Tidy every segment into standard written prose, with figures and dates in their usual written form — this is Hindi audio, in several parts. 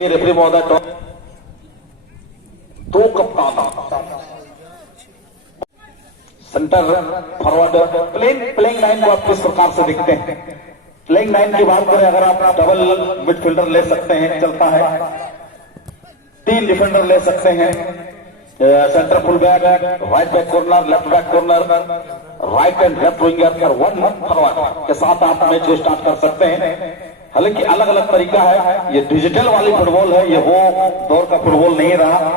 रेफरी महोदय दो कप्तान सेंटर फॉरवर्ड प्लेइंग लाइन को आप किस प्रकार से देखते हैं? प्लेइंग लाइन की बात करें अगर आप डबल मिडफील्डर ले सकते हैं, चलता है, 3 डिफेंडर ले सकते हैं, centre full back, right back corner, left back corner, right and left winger और 1 फॉरवर्ड के साथ आप मैच को स्टार्ट कर सकते हैं। हालांकि अलग अलग तरीका है, ये डिजिटल वाली फुटबॉल है, ये वो दौर का फुटबॉल नहीं रहा।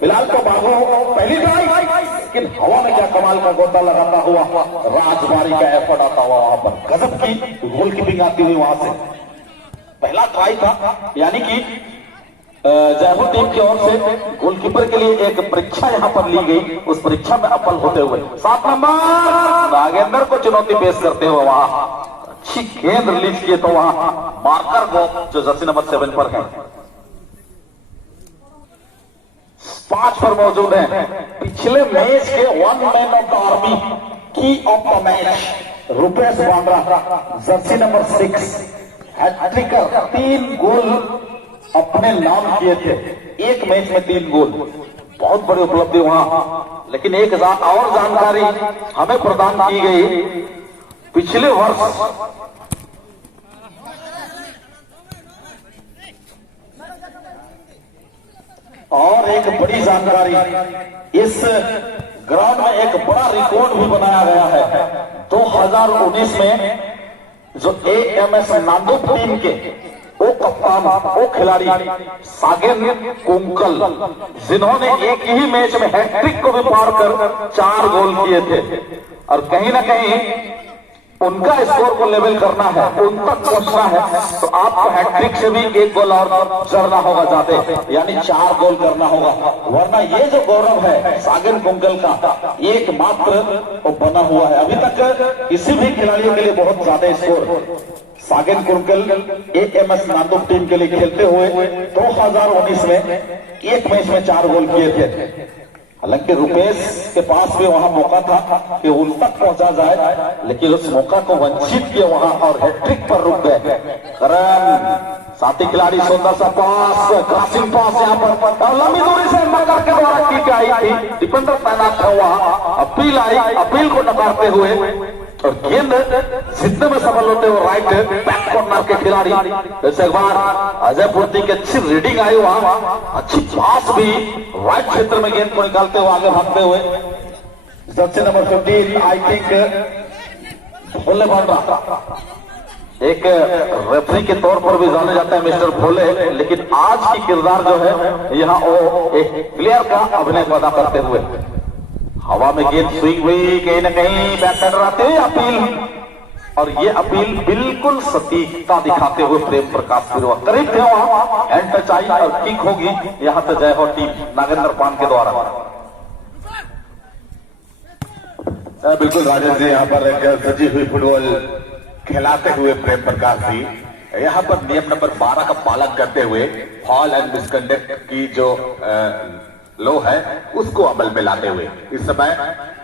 फिलहाल तो बाबू पहली ट्राई, लेकिन हवा में क्या कमाल का गोता लगाता हुआ राजबारी का एफर्ट आता हुआ, वहां पर गजब की गोलकीपिंग आती हुई वहां से पहला ट्राई था। यानी कि जयपुर टीम की ओर से गोलकीपर के लिए एक परीक्षा यहां पर ली गई, उस परीक्षा में सफल होते हुए 7 नंबर नागेंद्र को चुनौती पेश करते हुए वहां अच्छी गेंद रिलीज किए तो वहां मार्कर गो जो जर्सी नंबर 7 पर है 5 पर मौजूद है। पिछले मैच के 1 मैन ऑफ द आर्मी की of the match Rupesh Bandra Jersey number 6 हैट्रिकर, 3 गोल अपने नाम किए थे, एक मैच में 3 गोल, बहुत बड़ी उपलब्धि वहां। लेकिन एक और जानकारी हमें प्रदान की गई, पिछले वर्ष और एक बड़ी जानकारी, इस ग्राउंड में एक बड़ा रिकॉर्ड भी बनाया गया है। 2019 में जो एएमएस नांदुप टीम के वो कप्तान, वो खिलाड़ी सागेन कुंकल, जिन्होंने एक ही मैच में हैट्रिक को भी पार कर 4 गोल किए थे, और कहीं ना कहीं उनका स्कोर को लेवल करना है, उन तक पहुंचना है, तो आपको हैट्रिक से भी 1 गोल और चढ़ना होगा ज्यादा, यानी 4 गोल करना होगा। वरना ये जो गौरव है सागेन कुंकल का, एकमात्र वो बना हुआ है। अभी तक किसी भी खिलाड़ियों के लिए बहुत ज्यादा स्कोर सागेन कुंकल एएमएस नांदुप टीम के लिए खेलते हुए 2019 में एक मैच में 4 गोल किए थे। हालांकि रुपेश के पास भी वहां मौका था कि उन तक पहुंचा जाए, लेकिन उस मौका को वंचित किए वहां और हैट्रिक पर रुक गए। साथी खिलाड़ी सुंदर सा पास, क्रॉसिंग पास यहाँ पर लंबी दूरी से मकर के द्वारा की आई थी, डिफेंडर तैनात था वहां, अपील आई, अपील को नकारते हुए और गेंद जीतने में सफल होते हुए राइट बैक कॉर्नर के खिलाड़ी, जैसे एक बार अजय पूर्ति की अच्छी रीडिंग आई वहां, अच्छी पास भी राइट क्षेत्र में गेंद को निकालते हुए आगे भागते हुए जर्सी नंबर 15 आई थिंक भोले बांद्रा, एक रेफरी के तौर पर भी जाने जाता है मिस्टर भोले, लेकिन आज की किरदार जो है यहाँ वो एक प्लेयर का अभिनय पैदा करते हुए हवा में गेंद स्विंग हुई, कहीं न कहीं बैटर आते हुए अपील, और ये अपील बिल्कुल सटीकता दिखाते हुए प्रेम प्रकाश फिर करीब थे वहां, हैंड टच आई और किक होगी यहां से जय हो टीम नागेंद्र पान के द्वारा। बिल्कुल राजेश जी, यहाँ पर एक सजी हुई फुटबॉल खिलाते हुए प्रेम प्रकाश जी यहाँ पर नियम नंबर 12 का पालन करते हुए फॉल एंड मिसकंडक्ट की जो लो है उसको अमल में लाते हुए इस समय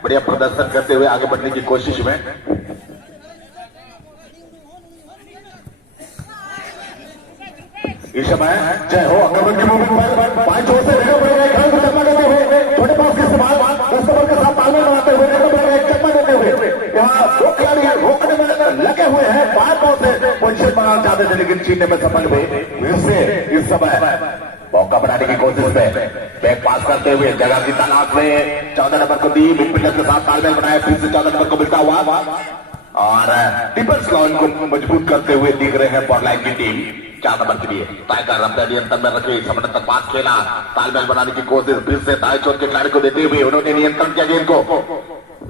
बढ़िया प्रदर्शन करते हुए आगे बढ़ने की कोशिश में इस समय जय हो आक्रमण की मूवमेंट पांच ओर से छोटे पास के इस्तेमाल कस्टमर के साथ तालमेल बनाते हुए चकमा देते हुए यहाँ 2 खिलाड़ी रोकने में लगे हुए हैं, बार बार से पोजीशन बनाना चाहते थे लेकिन छीनने में सफल हुए। फिर से इस समय मौका बनाने की कोशिश में बैक पास करते हुए जगह की तलाश में 14 नंबर को दी, मिडफील्डर के साथ तालमेल बनाया, फिर से 14 नंबर को मिलता हुआ और डिफेंस लाइन को मजबूत करते हुए दिख रहे हैं बॉल लाइन की टीम 4 नंबर के लिए। टाइगर रफ्तार नियंत्रण में रखे, समझ तक पास खेला, तालमेल बनाने की कोशिश, फिर से दाएं चोट के खिलाड़ी को देते हुए उन्होंने नियंत्रण किया गेंद को,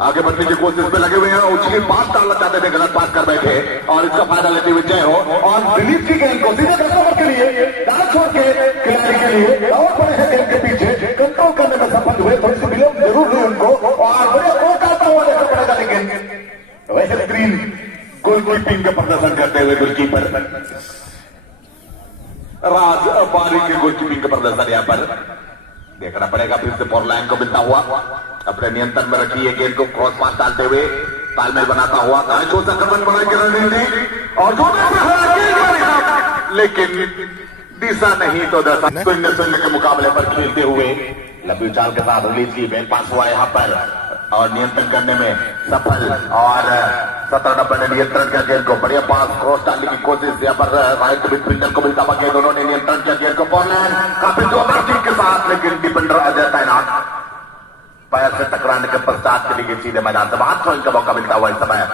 आगे बढ़ने की कोशिश में लगे हुए हैं, उछली पास डालना चाहते थे, गलत पास कर बैठे और इसका फायदा लेते हुए जय हो और रिलीज की गेंद को सीधे 10 नंबर के लिए दाएं चोट के खिलाड़ी के लिए और पड़े हैं गेंद के पीछे, कंट्रोल करने में सफल हुए, थोड़ी सी विलंब जरूर हुई उनको और बढ़िया गोल करता हुआ देखना पड़ेगा। लेकिन वैसे ग्रीन गोलकीपिंग का प्रदर्शन करते हुए गोलकीपर राज बारी के गोलकीपिंग का प्रदर्शन यहाँ पर देखना पड़ेगा। फिर से बॉल लाइन को मिलता हुआ अपने नियंत्रण में रखी है गेंद को, क्रॉस पास डालते हुए तालमेल बनाता हुआ दाएं आक्रमण बढ़ा के रणनीति और लेकिन दिशा नहीं तो दशा शून्य शून्य के मुकाबले पर खेलते हुए लंबी चाल के साथ रिलीज की बैक पास हुआ यहाँ पर और नियंत्रण करने में सफल और 17 ने नियंत्रण किया गेंद को बढ़िया पास क्रॉस डालने की कोशिश यहाँ पर राइट मिडफील्डर को मिलता हुआ गेंद उन्होंने नियंत्रण किया गेंद को पोलैंड काफी जोरदार टीम के साथ लेकिन डिफेंडर अजय तैनात पैर से टकराने के पश्चात चली गई सीधे मैदान से बाहर थ्रोइंग का मौका मिलता हुआ इस समय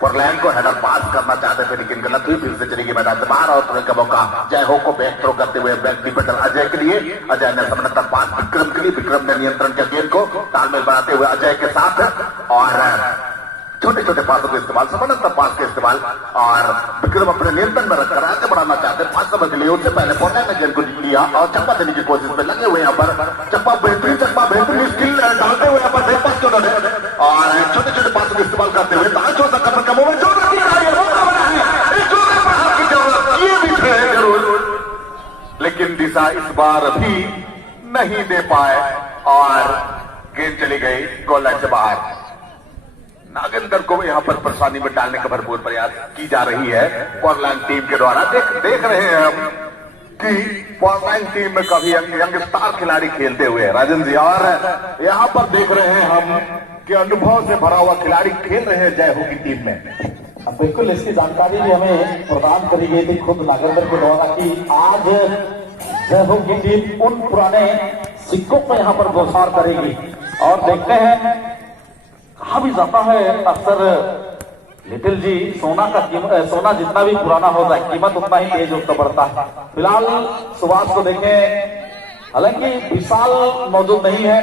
पोलैंड को हेडर पास करना चाहते थे लेकिन गलत हुई फिर से चली गई मैदान से बाहर और थ्रोइंग का मौका जय हो को बैक थ्रो करते हुए बैक डिफेंडर अजय के लिए अजय ने समर्थन पास विक्रम के लिए विक्रम ने नियंत्रण किया गेंद को तालमेल बनाते हुए अजय के साथ और छोटे छोटे पासों का इस्तेमाल समानांतर पास का इस्तेमाल और विक्रम अपने नियंत्रण में रखकर आगे बढ़ाना चाहते पास समझ लिए उससे पहले पोलैंड ने गेंद को लिया और चप्पा देने की कोशिश में लगे हुए यहाँ पर चप्पा बेहतरीन स्किल डालते हुए यहाँ पर पास और छोटे छोटे पासों का इस्तेमाल करते हुए छोटा कमर का मोमेंट ये भी थे जरूर लेकिन दिशा इस बार भी नहीं दे पाए और गेंद चली गई गोल लाइन से बाहर। नागेंद्र को यहां पर परेशानी में डालने का भरपूर प्रयास की जा रही है पोलैंड टीम के द्वारा। देख रहे हैं हम कि पोलैंड टीम में काफी यंग स्टार खिलाड़ी खेलते हुए राजन जी और यहां पर देख रहे हैं हम कि अनुभव से भरा हुआ खिलाड़ी खेल रहे हैं जय हो की टीम में। बिल्कुल इसकी जानकारी भी हमें प्रदान करी गई थी खुद नागेंद्र के द्वारा कि आज जय हो की टीम उन पुराने सिक्कों को यहाँ पर गोसार करेगी और देखते हैं कहा भी जाता है अक्सर लिटिल जी सोना सोना जितना भी पुराना होता है कीमत उतना ही तेज होता बढ़ता है। फिलहाल सुभाष को देखें हालांकि विशाल मौजूद नहीं है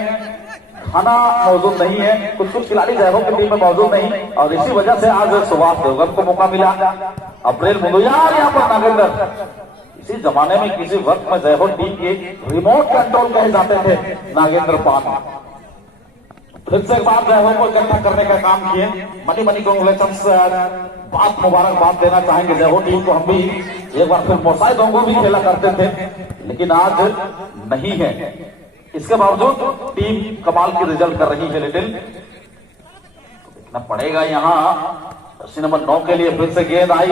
खाना मौजूद नहीं है कुछ खिलाड़ी जयहो की टीम में मौजूद नहीं और इसी वजह से आज सुभाष देवगन को मौका मिला। अप्रैल मुंदुया यहाँ पर नागेंद्र इसी जमाने में किसी वक्त में जयहो टीम के रिमोट कंट्रोल कहे जाते थे नागेंद्र पान फिर से एक बार जयहो को इकट्ठा करने का काम किए। मनी कांग्रेचुलेशन बात मुबारकबाद देना चाहेंगे जयहो टीम को। हम भी एक बार फिर मोसाई दोंगो भी खेला करते थे लेकिन आज नहीं है। इसके बावजूद टीम कमाल की रिजल्ट कर रही है लिटिल। देखना पड़ेगा यहाँ जर्सी नंबर 9 के लिए फिर से गेंद आई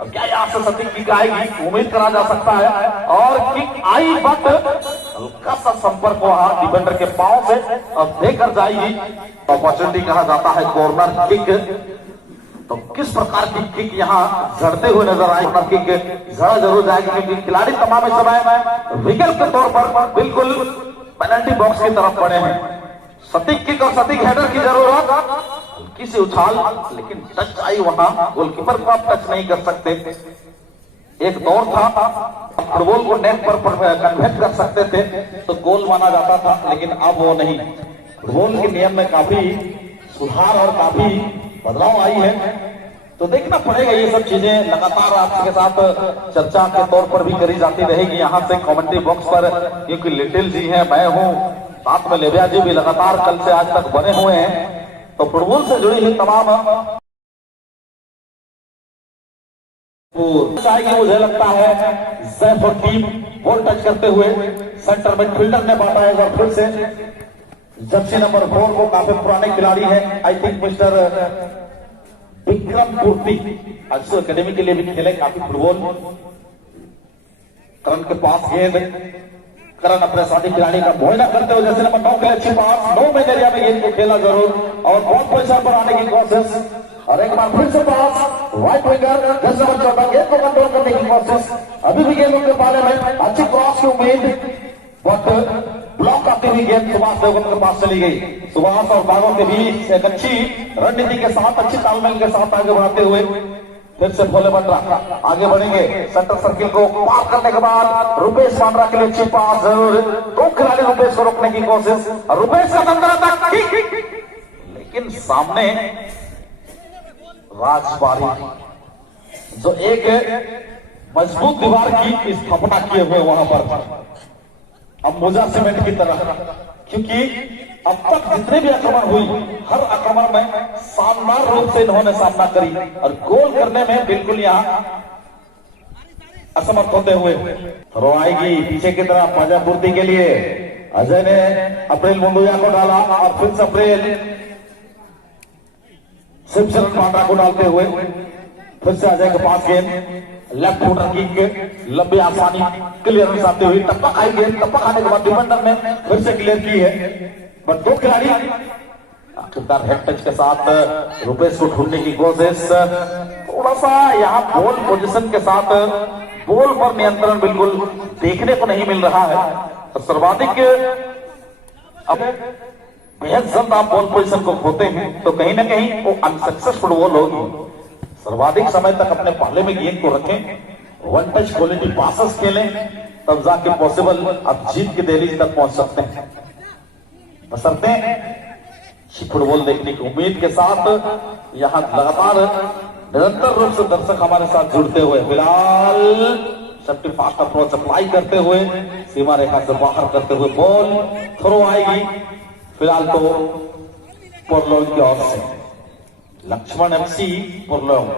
और क्या यहाँ से सटीक किक आएगी उम्मीद करा जा सकता है और किक आई बट हल्का सा संपर्क हुआ डिफेंडर के पांव से और देकर जाएगी। अपॉर्चुनिटी कहा जाता है कॉर्नर किक। तो किस प्रकार की किक यहाँ झड़ते हुए नजर आए कॉर्नर किक झड़ा जरूर जाएगी क्योंकि खिलाड़ी तमाम इस समय विकेट के तौर पर बिल्कुल पेनल्टी बॉक्स की तरफ पड़े हैं। सटीक किक और सटीक हेडर की जरूरत हल्की सी उछाल लेकिन टच आई वहां गोलकीपर को आप टच नहीं कर सकते। एक दौर था फुटबॉल को नेट पर कन्वर्ट कर सकते थे तो गोल माना जाता था लेकिन अब वो नहीं। फुटबॉल के नियम में काफी सुधार और काफी बदलाव आई है तो देखना पड़ेगा। ये सब चीजें लगातार आपके साथ चर्चा के तौर पर भी करी जाती रहेगी यहाँ से कमेंट्री बॉक्स पर क्योंकि लिटिल जी है मैं हूँ साथ में लेविया जी भी लगातार कल से आज तक बने हुए हैं तो फुटबॉल से जुड़ी हुई तमाम चाहेगी मुझे लगता है जयपुर टीम बॉल टच करते हुए सेंटर मिडफील्डर ने बांटा है और फिर से जर्सी नंबर 4 को काफी पुराने खिलाड़ी हैं आई थिंक मिस्टर विक्रम पूर्ति अक्सर एकेडमी के लिए भी खेले काफी फुटबॉल। करण के पास गेंद करण अपने साथी खिलाड़ी का मुआयना करते हुए जैसे नंबर 9 के लिए अच्छी पास 9 में एरिया में गेंद को खेला जरूर और बहुत पोजीशन पर आने की कोशिश और एक बार फिर से पास राइट विंगर जैसे नंबर 14 गेंद को कंट्रोल करने की कोशिश अभी भी गेंद उनके बारे में अच्छी क्रॉस की उम्मीद बट ब्लॉक आती हुई गेंद सुभाष देवगन के पास चली गई। सुभाष और बागों के बीच एक अच्छी रणनीति के साथ अच्छी तालमेल के साथ आगे बढ़ाते हुए फिर से भोले बंड्रा आगे बढ़ेंगे सेंटर सर्किल को पार करने के बाद रुपेश बांड्रा के लिए अच्छी पास जरूर 2 खिलाड़ी रुपेश को रोकने की कोशिश और रुपेश का दंदरा तक लेकिन सामने राजबारी जो एक मजबूत दीवार की स्थापना किए हुए वहां पर अब मोजा सीमेंट की तरह क्योंकि अब तक जितने भी आक्रमण हुई हर आक्रमण में शानदार रूप से इन्होंने सामना करी और गोल करने में बिल्कुल यहाँ असमर्थ होते हुए थ्रो आएगी पीछे की तरफ पाजा पूर्ति के लिए अजय ने अप्रैल मुंडुया को डाला और फिर से अप्रैल शिवशरण पांड्रा को डालते हुए फिर से अजय के पास गेंद, लेफ्ट फुटर किक, लंबी आसानी क्लियरेंस आते हुए टप्पा खाई गेंद, टप्पा खाने के बाद डिफेंडर ने फिर से क्लियर की है। पर दो खिलाड़ी आखिरकार हेड टच के साथ रुपेश को ढूंढने की कोशिश, थोड़ा सा यहाँ बॉल पोजीशन के साथ बॉल पर नियंत्रण बिल्कुल देखने को नहीं मिल रहा है। तो सर्वाधिक अब बेहद जल्द आप बॉल पोजीशन को खोते हैं तो कहीं ना कहीं वो अनसक्सेसफुल बॉल होगी। सर्वाधिक समय तक अपने पाले में गेंद को रखें, वन टच क्वालिटी पासेस खेलें, तब जाके पॉसिबल अब जीत की दहलीज तक पहुंच सकते हैं। बशर्ते फुटबॉल देखने की उम्मीद के साथ यहां लगातार निरंतर रूप से दर्शक हमारे साथ जुड़ते हुए, फिलहाल सेफ्टी फास्ट अप्रोच अप्लाई करते हुए सीमा रेखा से बाहर करते हुए बॉल थ्रो आएगी। फिलहाल तो पुरलोन की ओर से लक्ष्मण एफसी पुरलोन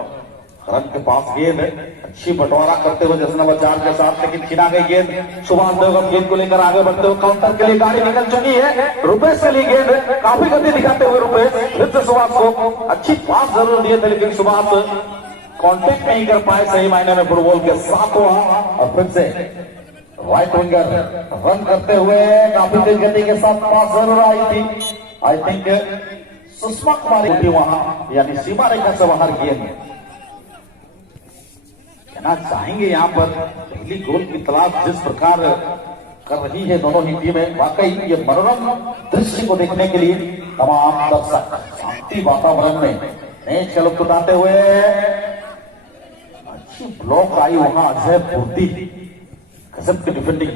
रन के पास गेंद, अच्छी बंटवारा करते हुए 10 नंबर 4 के साथ, लेकिन छिना गई गेंद। सुभाष देवगम गेंद को लेकर आगे बढ़ते हुए काउंटर के लिए गाड़ी निकल चुकी है। रुपेश के लिए गेंद, काफी गति दिखाते हुए रुपेश फिर से सुभाष को अच्छी पास जरूर दिए थे, लेकिन सुभाष कांटेक्ट नहीं कर पाए सही मायने में फुटबॉल के साथ हुआ। और फिर से राइट विंगर रन करते हुए काफी तेज गति के साथ पास जरूर आई थी। आई थिंक सुषमा कुमारी वहां यानी सीमा रेखा से बाहर गेंद कहना चाहेंगे। यहाँ पर पहली गोल की तलाश जिस प्रकार कर रही है दोनों ही टीमें, वाकई ये मनोरम दृश्य को देखने के लिए तमाम दर्शक शांति वातावरण में नए खेल उठाते हुए अच्छी ब्लॉक आई वहां अजय पूर्ति, गजब की डिफेंडिंग।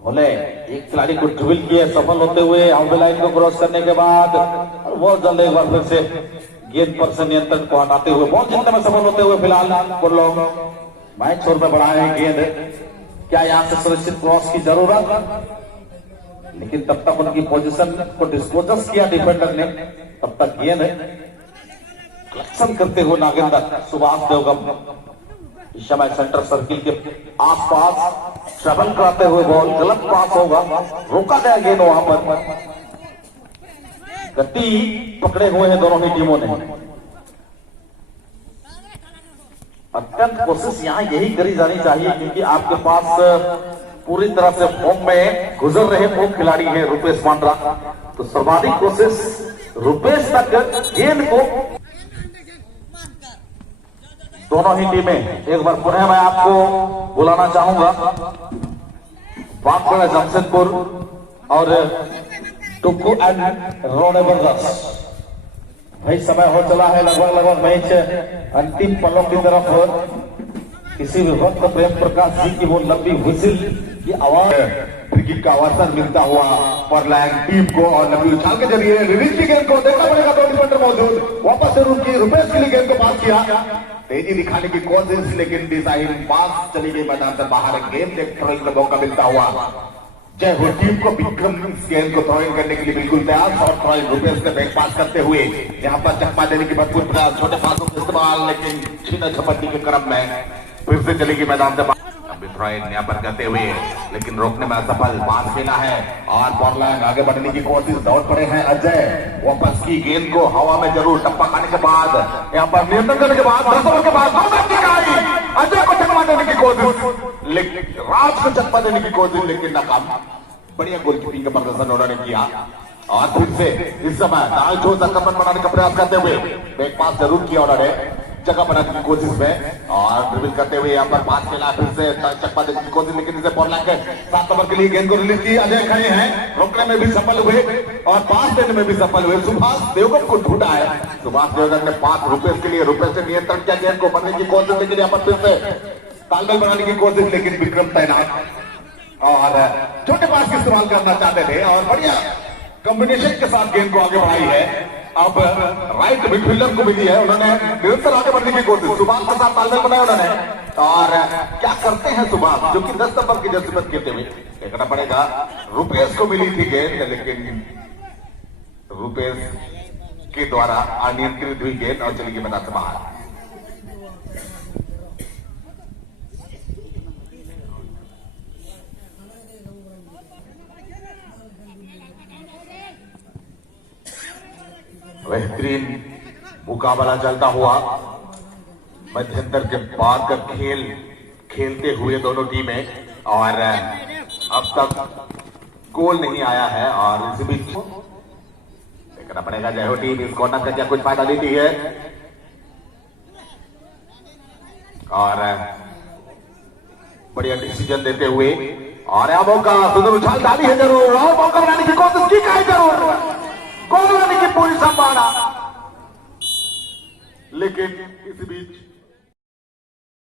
बोले एक खिलाड़ी को ड्रिबल किए सफल होते हुए आउट लाइन को क्रॉस करने के बाद और बहुत जल्द एक बार फिर से गेंद पर से नियंत्रण को हटाते हुए बॉल जीतने में सफल होते हुए फिलहाल पुरलोन मैच छोर में बढ़ाए गेंद। क्या यहां से सुरक्षित क्रॉस की जरूरत, लेकिन तब तक उनकी पोजीशन को डिस्पोजस किया डिफेंडर ने, तब तक गेंद कलेक्शन करते हुए नागेंद्र सुभाष देवगम इस समय सेंटर सर्किल के आसपास ट्रेवल कराते हुए बॉल गलत पास होगा, रोका गया गेंद वहां पर। गति पकड़े हुए हैं दोनों ही टीमों ने। अत्यंत कोशिश यहां यही करी जानी चाहिए क्योंकि आपके पास पूरी तरह से फॉर्म में गुजर रहे वो खिलाड़ी हैं रुपेश मांड्रा, तो सर्वाधिक कोशिश रुपेश तक गेंद को। दोनों ही टीमें एक बार पुनः मैं आपको बुलाना चाहूंगा, बागपड़ा जमशेदपुर और टुक्कू एंड रोने ब्रदर्स। भाई समय हो चला है, लगभग मैच अंतिम पलों की तरफ। किसी भी वक्त प्रेम प्रकाश जी की वो लंबी व्हिसिल की आवाज, क्रिकेट का अवसर मिलता हुआ पुरलोन टीम को और लंबी उछाल के जरिए रिलीज की गेंद को देखना पड़ेगा। दो डिफेंडर मौजूद, वापस जरूर की रुपेश के लिए गेंद को पास किया, तेजी दिखाने की कोशिश, लेकिन डिजाइन पास चली गई मैदान से बाहर। गेंद एक थ्रो इन का मौका मिलता हुआ जय हो टीम को। विक्रम इस गेंद को थ्रो इन करने के लिए बिल्कुल तैयार, और थ्रो इन रुपेश से बैक पास करते हुए यहाँ पर चकमा देने की भरपूर प्रयास, छोटे पासों का इस्तेमाल, लेकिन छीना झपटने के क्रम में फिर से चलेगी मैदान से थ्रो इन यहाँ पर करते हुए, लेकिन रोकने में असफल। पास खेला है और पुरलोन आगे बढ़ने की कोशिश, दौड़ पड़े हैं अजय। वापस की गेंद को हवा में जरूर टप्पा खाने के बाद यहाँ पर नियंत्रण करने के बाद 10 ओवर के बाद अजय को चकमा देने की कोशिश, लेकिन राज को चकमा देने की कोशिश, लेकिन नाकाम। बढ़िया गोलकीपिंग का प्रदर्शन उन्होंने किया और फिर से इस समय दाल ठोस आक्रमण बनाने का प्रयास करते हुए बैक पास जरूर किया उन्होंने जगह बनाने की कोशिश में, और ड्रिबल करते हुए यहाँ पर पास खेला, फिर से चकमा देने की कोशिश, लेकिन इसे पुरलोन के 7 ओवर के लिए गेंद को रिलीज की। अजय खड़े हैं, रोकने में भी सफल हुए और पास देने में भी सफल हुए। सुभाष देवगम को ढूंढा है, सुभाष देवगम ने पास रुपेश के लिए, रुपेश से नियंत्रण किया गेंद को बनने की कोशिश, लेकिन यहाँ पर फिर से तालमेल बनाने की कोशिश, लेकिन विक्रम तैनात और छोटे पास का इस्तेमाल करना चाहते थे और बढ़िया कॉम्बिनेशन के साथ गेंद को आगे बढ़ाई है। अब राइट मिडफील्डर को मिली है, उन्होंने निरंतर आगे बढ़ने की कोशिश, सुभाष के साथ तालमेल बनाया उन्होंने। और क्या करते हैं सुभाष, जो कि 10 नंबर की जज्बत कहते हुए देखना पड़ेगा। रुपेश को मिली थी गेंद, लेकिन रुपेश के द्वारा अनियंत्रित हुई गेंद और चली गई मैदान से बाहर। बेहतरीन मुकाबला चलता हुआ मध्यंतर के बाद का खेल खेलते हुए दोनों टीमें, और अब तक गोल नहीं आया है। और इस बीच देखना पड़ेगा जय हो टीम इस कॉर्नर का क्या कुछ फायदा लेती है। और बढ़िया डिसीजन देते हुए, और यह मौका सुंदर उछाल डाली है जरूर, और मौका बनाने की कोशिश की है जरूर, गोल बनाने की पूरी संभावना, लेकिन इस बीच